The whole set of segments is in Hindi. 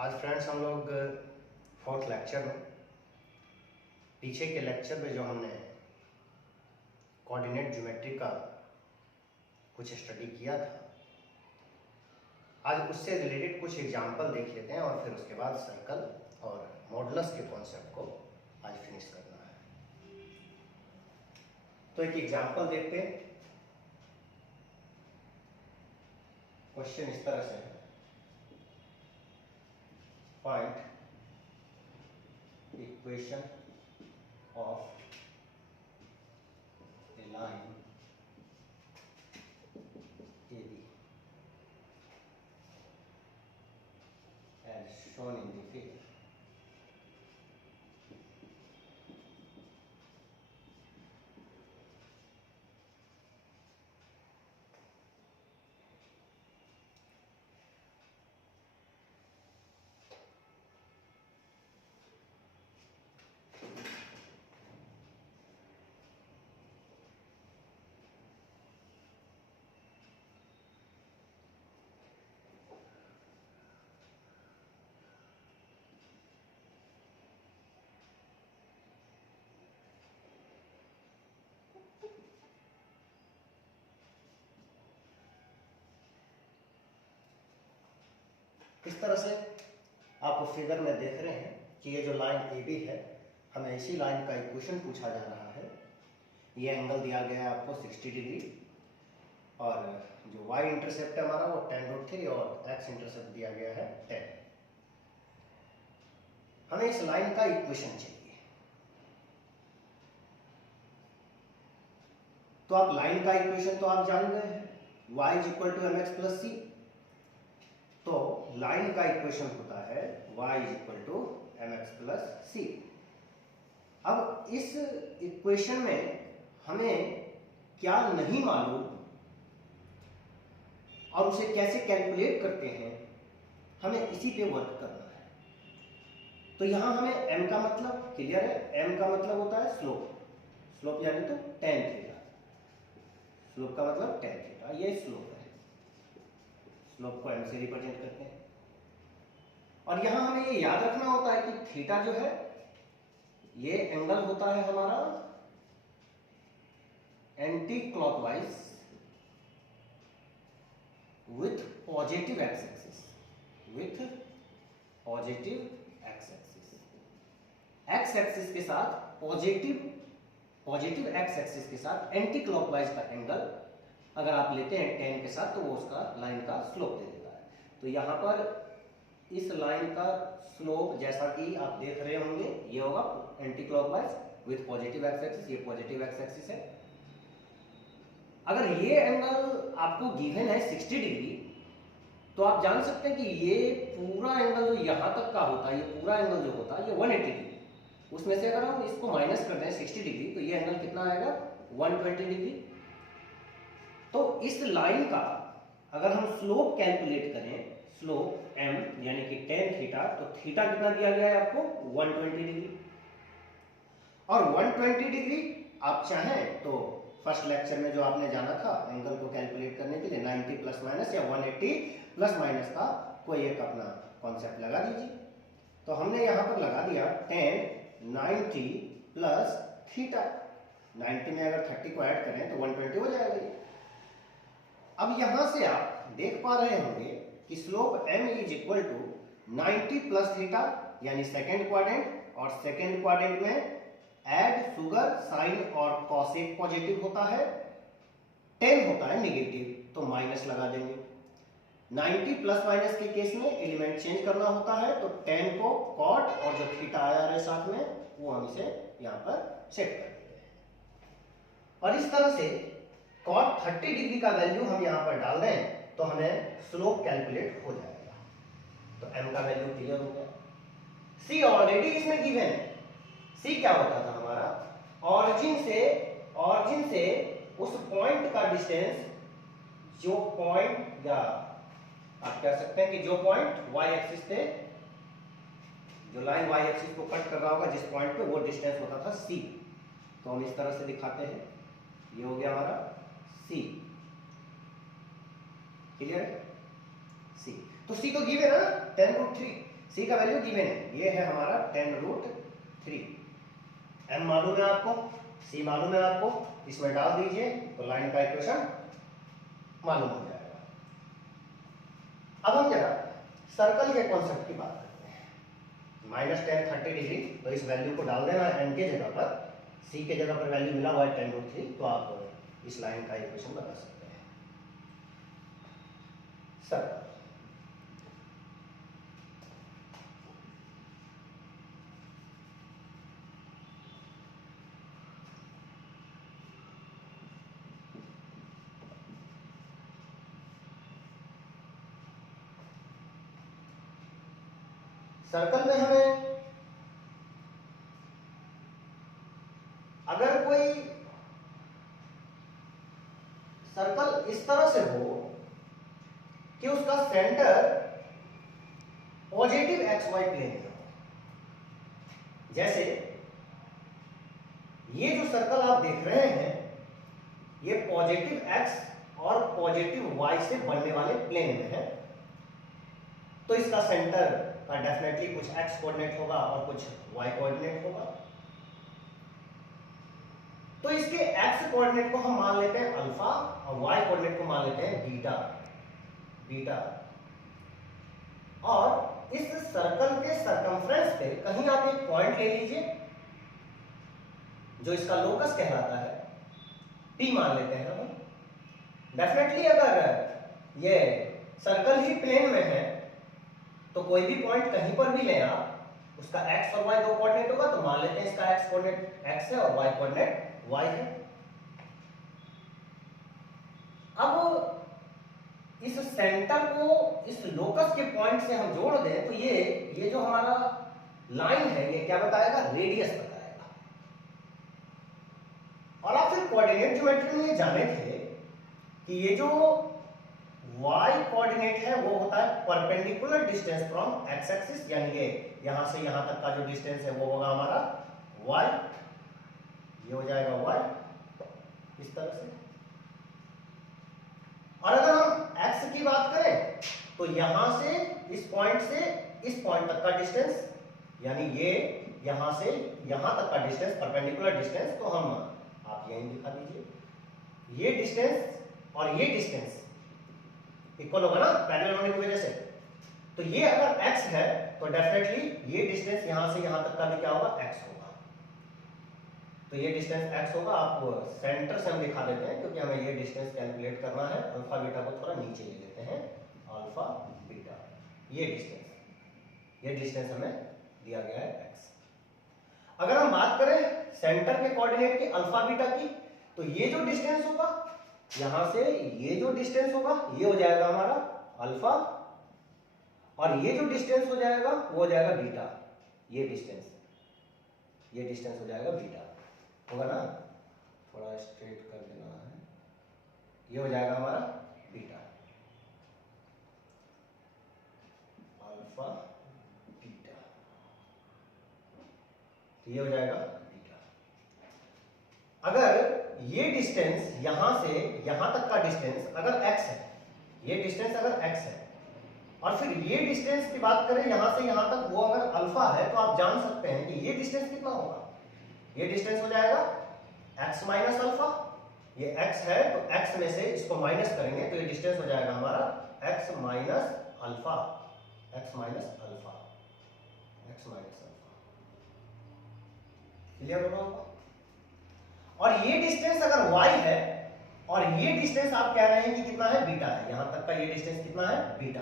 आज फ्रेंड्स हम लोग फोर्थ लेक्चर में, पीछे के लेक्चर में जो हमने कोऑर्डिनेट ज्योमेट्री का कुछ स्टडी किया था, आज उससे रिलेटेड कुछ एग्जाम्पल देख लेते हैं और फिर उसके बाद सर्कल और मॉडुलस के कॉन्सेप्ट को आज फिनिश करना है। तो एक एग्जाम्पल देखते हैं। क्वेश्चन इस तरह से है, find equation of a line AB as shown in the figure. इस तरह से आप फिगर में देख रहे हैं कि ये जो लाइन ए बी है, हमें इसी लाइन का इक्वेशन पूछा जा रहा है। ये एंगल दिया गया है आपको 60 डिग्री और जो y इंटरसेप्ट है हमारा वो tan√3 और x इंटरसेप्ट दिया गया है 10। हमें इस लाइन का इक्वेशन चाहिए। तो आप लाइन का इक्वेशन तो आप जान गए हैं, y = mx + c। तो लाइन का इक्वेशन होता है y = mx + c। अब इस इक्वेशन में हमें क्या नहीं मालूम और उसे कैसे कैलकुलेट करते हैं, हमें इसी पे वर्क करना है। तो यहां हमें m का मतलब क्लियर है। m का मतलब होता है स्लोप, स्लोप यानी तो tan थीटा। स्लोप का मतलब tan थीटा, ये स्लोप है। स्लोप को m से रिप्रेजेंट करते हैं। और यहां हमें ये याद रखना होता है कि थीटा जो है ये एंगल होता है हमारा anti clockwise with positive x axis, with positive x axis. X axis के साथ पॉजिटिव एक्स एक्सिस के साथ एंटी क्लॉकवाइज का एंगल अगर आप लेते हैं tan के साथ तो वो उसका लाइन का स्लोप दे देता है। तो यहां पर इस लाइन का स्लोप जैसा कि आप देख रहे होंगे ये होगा anti clockwise with positive x axis. ये पॉजिटिव एक्स एक्सिस है। अगर ये एंगल आपको गिवन है 60 डिग्री तो आप जान सकते हैं कि ये पूरा एंगल जो यहां तक का होता है, ये पूरा एंगल जो होता है ये 180 डिग्री। उसमें से अगर हम इसको माइनस कर दें 60 डिग्री तो ये एंगल कितना आएगा 120 डिग्री। तो इस लाइन का अगर हम स्लोप कैलकुलेट करें, स्लोप m यानी कि tan थीटा, तो थीटा कितना दिया गया है आपको 120 डिग्री। और 120 डिग्री आप चाहें तो फर्स्ट लेक्चर में जो आपने जाना था एंगल को कैलकुलेट करने के लिए 90 प्लस माइनस या 180 प्लस माइनस का कोई एक अपना कॉन्सेप्ट लगा दीजिए। तो हमने यहां पर लगा दिया tan 90 प्लस थीटा। 90 में अगर 30 को ऐड करें तो 120 हो जाएगा ये। अब यहां से आप देख पा रहे होंगे कि स्लोप m = 90 प्लस थीटा यानी सेकेंड क्वाड्रेंट, और सेकेंड क्वाड्रेंट में एड शुगर साइन और कॉसेक पॉजिटिव होता है, tan होता है नेगेटिव, तो माइनस लगा देंगे। 90 प्लस माइनस के केस में एलिमेंट चेंज करना होता है, तो tan को cot और जो थीटा आया है साथ में वो हम इसे यहां पर सेट कर देते हैं। और इस तरह से cot 30 डिग्री का वैल्यू हम यहां पर डाल दें तो हमें स्लोप कैलकुलेट हो जाएगा। तो m का वैल्यू क्लियर हो गया। c ऑलरेडी इसमें गिवन है। c क्या होता था हमारा, ऑरिजिन से उस पॉइंट का डिस्टेंस, जो पॉइंट या आप कह सकते हैं कि जो पॉइंट y एक्सिस पे, जो लाइन y एक्सिस को कट कर रहा होगा जिस पॉइंट पे, वो डिस्टेंस होता था c। तो हम इस तरह से दिखाते हैं, ये हो गया हमारा c। क्लियर है? c तो गिवन है ना tan√3। सी का वैल्यू गिवन है, ये है हमारा 10√3। एम मालूम है आपको, सी मालूम है आपको, इसमें डाल दीजिए तो लाइन का इक्वेशन मालूम हो जाएगा। अब हम जरा सर्कल के कॉन्सेप्ट की बात करते हैं। -10 30 डिग्री, तो इस वैल्यू को डाल देना एन के जगह पर, सी के जगह पर वैल्यू मिला हुआ है 10√3, तो आप इस लाइन का इक्वेशन बता सकते हैं। सर्कल सर्कल में हमें अगर कोई सर्कल इस तरह से हो कि उसका centre positive x y plane में हो, जैसे ये जो सर्कल आप देख रहे हैं ये पॉजिटिव एक्स और पॉजिटिव वाई से बनने वाले प्लेन में है, तो इसका सेंटर का डेफिनेटली कुछ एक्स कोऑर्डिनेट होगा और कुछ वाई कोऑर्डिनेट होगा। तो इसके एक्स कोऑर्डिनेट को हम मान लेते हैं अल्फा और वाई कोऑर्डिनेट को मान लेते हैं बीटा। और इस सर्कल के सरकमफ्रेंस पे कहीं आप एक पॉइंट ले लीजिए जो इसका लोकस कहलाता है, P मान लेते हैं हम। डेफिनेटली अगर ये सर्कल ही प्लेन में है तो कोई भी पॉइंट कहीं पर भी ले आप, उसका x और y दो कोऑर्डिनेट होगा, तो मान लेते हैं इसका x कोऑर्डिनेट x है और y कोऑर्डिनेट y है। अब इस सेंटर को इस लोकस के पॉइंट से हम जोड़ दें तो ये जो हमारा लाइन है ये क्या बताएगा, रेडियस बताएगा। और आप फिर कोऑर्डिनेट ज्योमेट्री में ये जाने थे कि ये जो y कोऑर्डिनेट है वो होता है perpendicular distance from x axis, यानी ये यहां से यहां तक का जो डिस्टेंस है वो होगा हमारा y, ये हो जाएगा y इस तरह से। और अगर हम x की बात करें तो यहां से इस पॉइंट तक का डिस्टेंस, यानी ये यहां से यहां तक का डिस्टेंस परपेंडिकुलर डिस्टेंस, तो हम आप यहीं दिखा दीजिए, ये डिस्टेंस और ये डिस्टेंस इक्वल होगा ना पैरेलल होने की वजह से। तो ये अगर x है तो डेफिनेटली ये डिस्टेंस यहां से यहां तक का भी क्या होगा, x होगा। तो ये डिस्टेंस x होगा। आप सेंटर से हम दिखा देते हैं क्योंकि हमें ये डिस्टेंस कैलकुलेट करना है। अल्फा बीटा को थोड़ा नीचे ले लेते हैं, अल्फा बीटा, ये डिस्टेंस हमें दिया गया है x। अगर हम बात करें सेंटर के कोऑर्डिनेट के अल्फा बीटा की, तो ये जो डिस्टेंस होगा यहां से ये जो डिस्टेंस होगा ये हो जाएगा हमारा अल्फा, और ये जो डिस्टेंस हो जाएगा वो हो जाएगा बीटा। ये डिस्टेंस हो जाएगा बीटा, होगा ना, थोड़ा स्ट्रेट कर देना है, ये हो जाएगा हमारा बीटा, अल्फा बीटा, ये हो जाएगा बीटा। अगर ये डिस्टेंस यहां से यहां तक का डिस्टेंस अगर x है, ये डिस्टेंस अगर x है, और फिर ये डिस्टेंस की बात करें यहां से यहां तक, वो अगर अल्फा है, तो आप जान सकते हैं कि ये डिस्टेंस कितना होगा। ये डिस्टेंस हो जाएगा x माइनस अल्फा, ये x है तो x में से इसको माइनस करेंगे तो ये डिस्टेंस हो जाएगा हमारा x माइनस अल्फा, क्लियर होगा। और ये डिस्टेंस अगर y है और ये डिस्टेंस आप कह रहे हैं कि कितना है, बीटा है, यहां तक का ये डिस्टेंस कितना है, बीटा।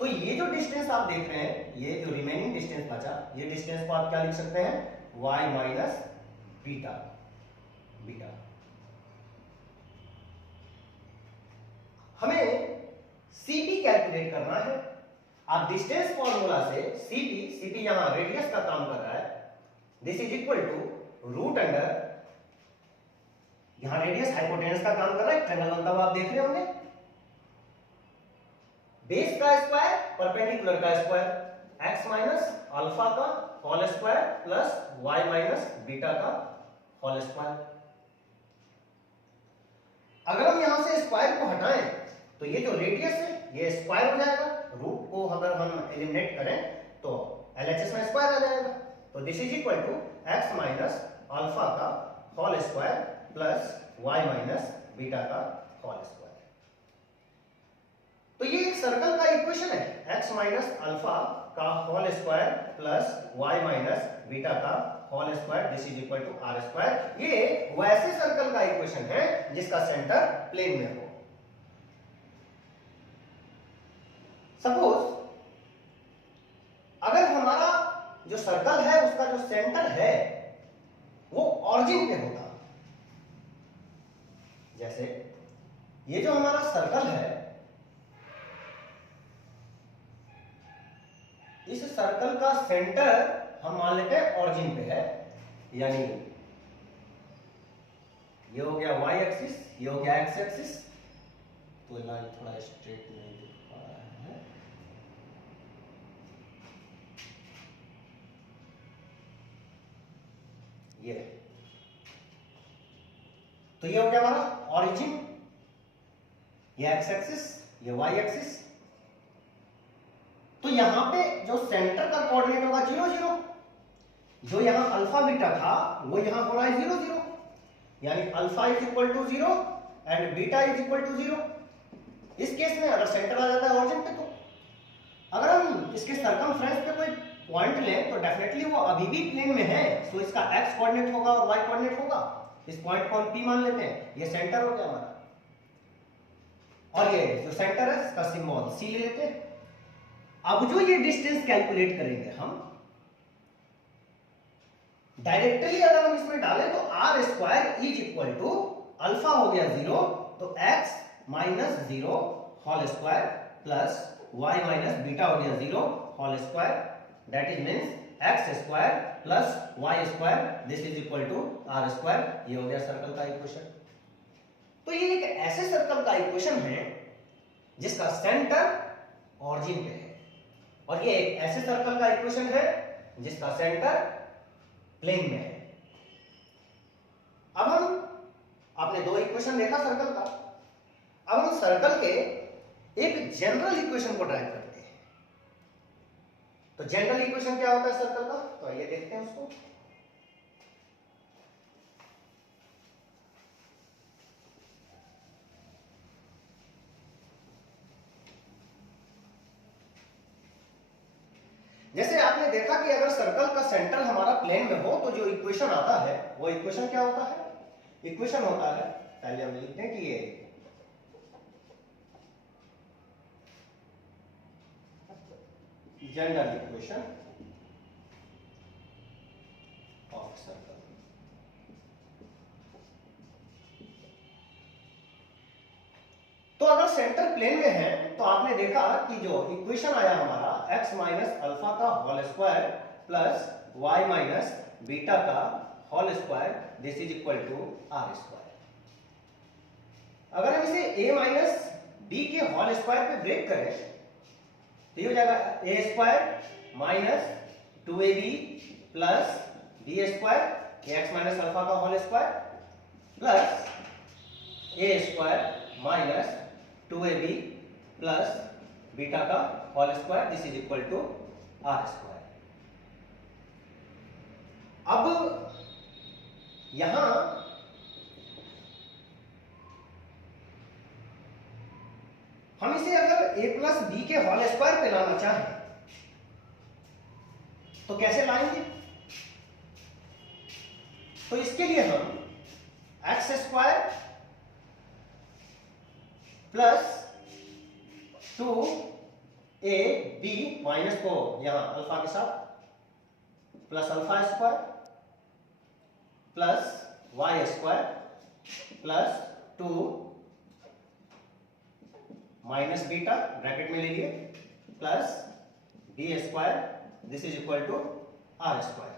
तो ये जो डिस्टेंस आप देख रहे हैं, ये जो रिमेनिंग डिस्टेंस बचा, ये डिस्टेंस को आप क्या लिख सकते हैं, y माइनस बीटा। हमें cp कैलकुलेट करना है। आप डिस्टेंस फॉर्मूला से cp यहां रेडियस का काम कर रहा है, this is equal to root under, यहां रेडियस हाइपोटेनस का काम कर रहा है, ट्रायंगल बनता हुआ आप देख रहे होंगे, बेस का स्क्वायर परपेंडिकुलर का स्क्वायर, x माइनस अल्फा का whole square plus y minus beta का होल स्क्वायर। अगर हम यहां से स्क्वायर को हटाएं तो ये जो रेडियस है ये स्क्वायर हो जाएगा, रूट को अगर हम एलिमिनेट करें तो LHS में स्क्वायर आ जाएगा। तो this is equal to x minus alpha का whole square plus y minus beta का होल स्क्वायर। तो ये एक सर्कल का इक्वेशन है, x माइनस अल्फा का whole square plus y minus beta का whole square, this is equal to are square. ये वैसे सर्कल का इक्वेशन है जिसका सेंटर प्लेन में हो। सपोज अगर हमारा जो सर्कल है उसका जो सेंटर है वो ऑरिजिन पे होता, जैसे ये जो हमारा सर्कल है, इस सर्कल का सेंटर हम मान लेते हैं ऑरिजिन पे है, यानी ये हो गया y एक्सिस, ये हो गया x एक्सिस। तो लाइन थोड़ा स्ट्रेट नहीं दिख पा रहा है, ये तो ये हो गया हमारा ऑरिजिन, ये x एक्सिस, ये y एक्सिस। तो यहां पे जो सेंटर का कोऑर्डिनेट होगा 0 0, जो यहां अल्फा बीटा था वो यहां हो रहा है 0 0, यानी alpha is equal to 0 and beta is equal to 0। इस केस में अगर सेंटर आ जाता है ऑरिजिन पे, तो अगर हम इसके सर्कमफ्रेंस पे कोई पॉइंट लें तो डेफिनेटली वो अभी भी प्लेन में है, सो इसका x कोऑर्डिनेट होगा और y कोऑर्डिनेट होगा। इस पॉइंट को हम P मान लेते हैं, ये सेंटर हो गया हमारा, और ये जो सेंटर है इसका सिंबल C ले लेते हैं। अब जो ये डिस्टेंस कैलकुलेट करेंगे हम डायरेक्टली, अगर हम इसमें डालें तो r square is equal to alpha हो गया 0, तो x minus 0 whole square plus y minus beta हो गया 0 whole square, that is means x square plus y square, this is equal to are square. ये हो गया सर्कल का इक्वेशन। तो ये एक ऐसे सर्कल का इक्वेशन है जिसका सेंटर ऑरिजिन पे है, और ये एक ऐसे सर्कल का इक्वेशन है जिसका सेंटर प्लेन में है। अब आपने दो इक्वेशन देखा सर्कल का, अब हम सर्कल के एक जनरल इक्वेशन को ड्राइव करते हैं। तो जनरल इक्वेशन क्या होता है सर्कल का, तो आइए देखते हैं उसको। जैसे आपने देखा कि अगर सर्कल का सेंटर हमारा प्लेन में हो तो जो इक्वेशन आता है वो इक्वेशन क्या होता है, इक्वेशन होता है, पहले हम लिखते हैं कि ये जनरल इक्वेशन ऑफ सर्कल। तो अगर सेंटर प्लेन में है तो आपने देखा कि जो इक्वेशन आया हमारा x माइनस अल्फा का whole square plus y minus beta का whole square, this is equal to are square. अगर हम इसे a माइनस b के होल स्क्वायर पे ब्रेक करें तो ये हो जाएगा a square minus 2ab plus b square, x minus alpha का whole square plus a square minus 2ab plus beta का whole square, this is equal to are square. अब यहां हम इसे अगर a प्लस बी के होल स्क्वायर पे लाना चाहें तो कैसे लाएंगे, तो इसके लिए हम x square plus 2ab minus को यहां अल्फा के साथ plus alpha square plus y square plus 2 minus beta bracket में ले लिए plus b square, this is equal to are square.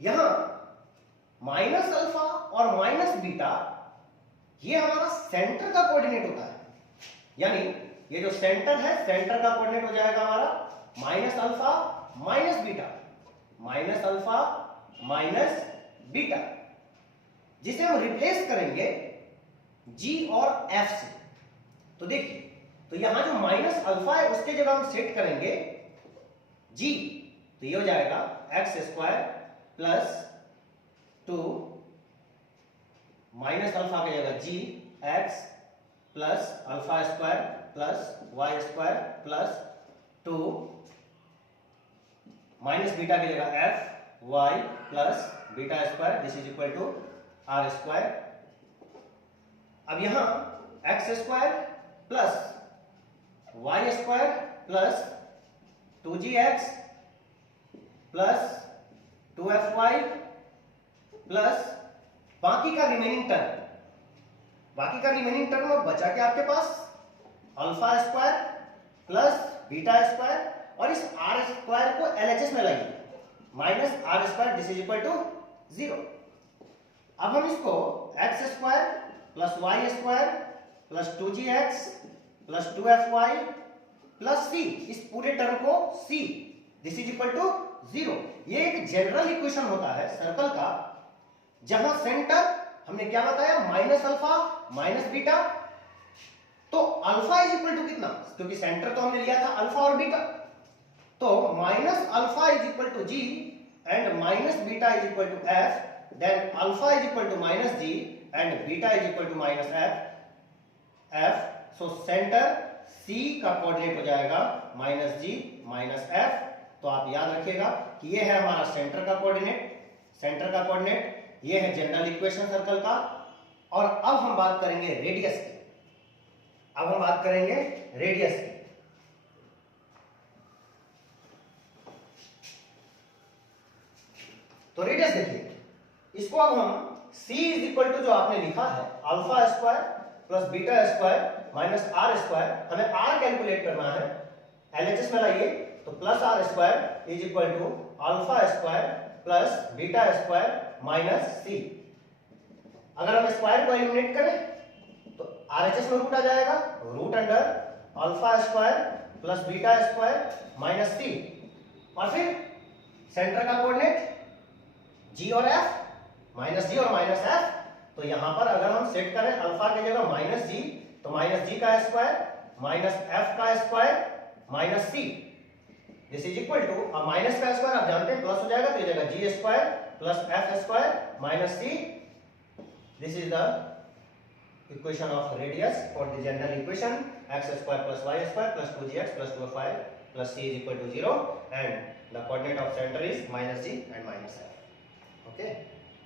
यहां माइनस अल्फा और माइनस बीटा ये हमारा सेंटर का कोऑर्डिनेट होता है, यानी ये जो सेंटर है सेंटर का कोऑर्डिनेट हो जाएगा हमारा minus alpha minus beta, minus alpha minus beta, जिसे हम रिप्लेस करेंगे g और f से। तो देखिए तो यहां जो माइनस अल्फा है उसके जगह हम सेट करेंगे g, तो ये हो जाएगा x square plus 2 minus alpha की जगह g x plus alpha square plus y square plus 2 minus beta की जगह f y plus beta square, this is equal to are square. अब यहां x square plus y square plus 2gx plus 2fy plus बाकी का रिमेनिंग टर्म अब बचा के आपके पास alpha square plus beta square, और इस आर स्क्वायर को एलएचएस में लाइए, minus r square, this is equal to 0। अब हम इसको x square plus y square plus 2gx plus 2fy plus c, इस पूरे टर्म को c, this is equal to 0। ये एक जनरल इक्वेशन होता है सर्कल का, जहां सेंटर हमने क्या बताया, माइनस अल्फा माइनस बीटा। तो अल्फा इज इक्वल टू कितना, क्योंकि सेंटर तो हमने लिया था अल्फा और बीटा, तो minus alpha is equal to G and minus beta is equal to F, then alpha is equal to minus ji and beta is equal to minus F. So centre C का कोऑर्डिनेट हो जाएगा माइनस जी माइनस एफ। तो आप याद रखिएगा कि ये है हमारा सेंटर का कोऑर्डिनेट, ये है जनरल इक्वेशन सर्कल का। और अब हम बात करेंगे रेडियस की, तो रेडियस देखिए, इसको अब हम c इज इक्वल टू जो आपने लिखा है alpha square plus beta square minus r square, हमें r कैलकुलेट करना है, एलएचएस में लाइए, तो plus r square is equal to alpha square plus beta square minus c. अगर हम स्क्वायर को एलिमिनेट करें तो आरएचएस में रूट आ जाएगा, root under alpha square plus beta square minus c, और फिर सेंटर का कोऑर्डिनेट g और f, माइनस जी और माइनस एफ। तो यहां पर अगर हम सेट करें अल्फा की जगह माइनस जी, तो माइनस जी का स्क्वायर माइनस एफ का square minus c, this is equal to, अब माइनस का स्क्वायर आप जानते हैं प्लस हो जाएगा, तो ये जाएगा g square plus f square minus c. This is the equation of radius for the general equation x square plus y square plus 2gx plus 2fy plus c is equal to 0 and the coordinate of center is minus ji and minus F. Okay.